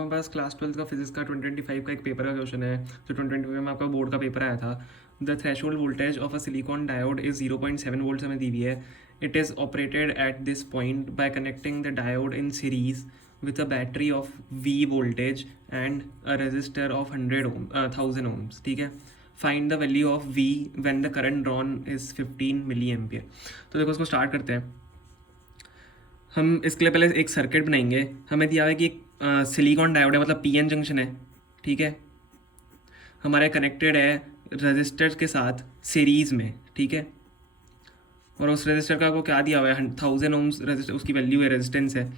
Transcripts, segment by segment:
हमारे पास क्लास 12 का फिजिक्स का 2025 का एक पेपर का क्वेश्चन है जो 2025 में आपका बोर्ड का पेपर आया था। The threshold voltage of a silicon diode is 0.7 volt हमें दी हुई है। It is operated at this point by connecting the diode in series with a battery of V voltage and a resistor of 1000 ohms। ठीक है, find the value of V when the current drawn is 15 milli ampere. तो देखो उसको start करते हैं। हम इसके लिए पहले एक सर्किट बनाएंगे। हमें दिया है कि एक सिलिकॉन डायोड है, मतलब पीएन जंक्शन है। ठीक है, हमारे कनेक्टेड है रजिस्टर के साथ सीरीज़ में। ठीक है, और उस रजिस्टर का को क्या दिया हुआ है, 1000 ohms रजिस्टर, उसकी वैल्यू है, रेजिस्टेंस है,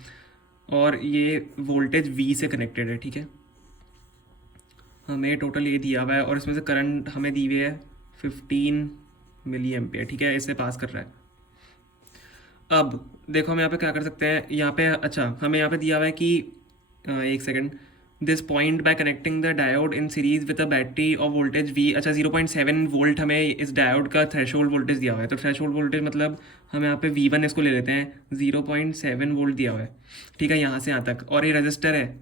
और ये वोल्टेज वी से कनेक्टेड है। ठीक है, हमें टोटल ये दिया हुआ है और इसमें से करंट हमें दी हुई है 15 मिली एम्पियर। ठीक है, इससे पास कर रहा है। अब देखो हम यहाँ पे क्या कर सकते हैं। यहाँ पे अच्छा, हमें यहाँ पे दिया हुआ है कि एक second, this point by connecting the diode in series with a battery of voltage V. अच्छा, 0.7 वोल्ट हमें इस डायोड का थ्रेशोल्ड वोल्टेज दिया हुआ है। तो थ्रेशोल्ड वोल्टेज मतलब हम यहाँ पे V1 इसको ले लेते हैं, 0.7 वोल्ट दिया हुआ है। ठीक है, यहाँ से यहाँ तक, और ये रजिस्टर है।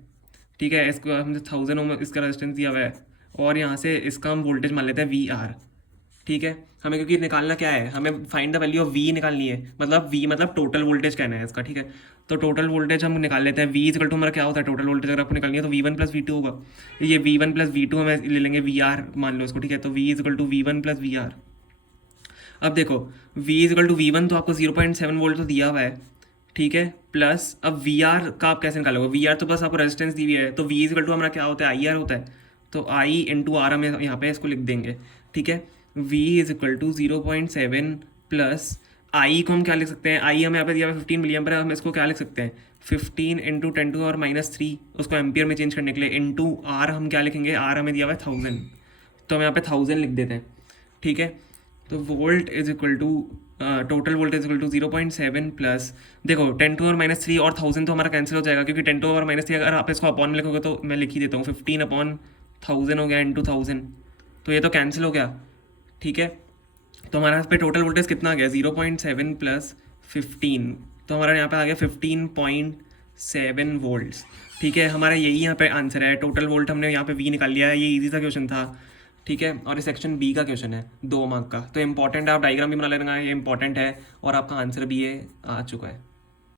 ठीक है, इसको हमने 1000 ohm इसका रेजिस्टेंस दिया हुआ है, और यहाँ से इसका हम वोल्टेज मान लेते हैं VR। ठीक है, हमें क्योंकि निकालना क्या है, हमें find the value of V निकालनी है, मतलब वी मतलब टोटल वोल्टेज कहना है इसका। ठीक है, तो टोटल वोल्टेज हम निकाल लेते हैं। वी इक्वल टू हमारा क्या होता है, टोटल वोल्टेज अगर आपको निकालनी है तो V1 प्लस V2 होगा। ये V1 प्लस V2 हमें ले लेंगे VR मान लो इसको। ठीक है, तो V equal to V1 plus VR। अब देखो V इक्वल टू V1 तो आपको 0.7 वोल्ट तो दिया हुआ है। ठीक है, प्लस अब VR का आप कैसे निकालोगे, VR तो बस आपको रेजिस्टेंस दी हुई है। तो V इक्वल टू हमारा क्या होता है, IR होता है। तो I इंटू आर हम यहाँ पे इसको लिख देंगे। ठीक है, V is equal to 0.7 plus I को हम क्या लिख सकते हैं, I हमें यहाँ पे दिया हुआ 15 मिली एम्पियर, हम इसको क्या लिख सकते हैं, 15 इंटू 10 टू और -3, उसको एम्पियर में चेंज करने के लिए, इंटू R हम क्या लिखेंगे, R हमें दिया हुआ है 1000, तो हम यहाँ पे 1000 लिख देते हैं। ठीक है, तो volt is equal to total voltage equal to 0.7 plus, देखो 10 टू और -3 और 1000 तो हमारा कैंसिल हो जाएगा, क्योंकि 10 टू और -3 अगर आप इसको अपॉन में लिखोगे तो मैं लिख ही देता हूँ, 15 अपॉन 1000 हो गया इंटू 1000, तो ये तो कैंसिल हो गया। ठीक है, तो हमारे यहाँ पे टोटल वोल्टेज कितना आ गया, 0.7 प्लस 15, तो हमारा यहाँ पे आ गया 15.7 वोल्ट्स। ठीक है, हमारा यही यहाँ पे आंसर है। टोटल वोल्ट हमने यहाँ पे वी निकाल लिया है, ये इजी सा क्वेश्चन था। ठीक है, और ये सेक्शन बी का क्वेश्चन है 2 मार्क का, तो इंपॉर्टेंट है, आप डायग्राम भी बना लेना, ये इंपॉर्टेंट है, और आपका आंसर भी ये आ चुका है।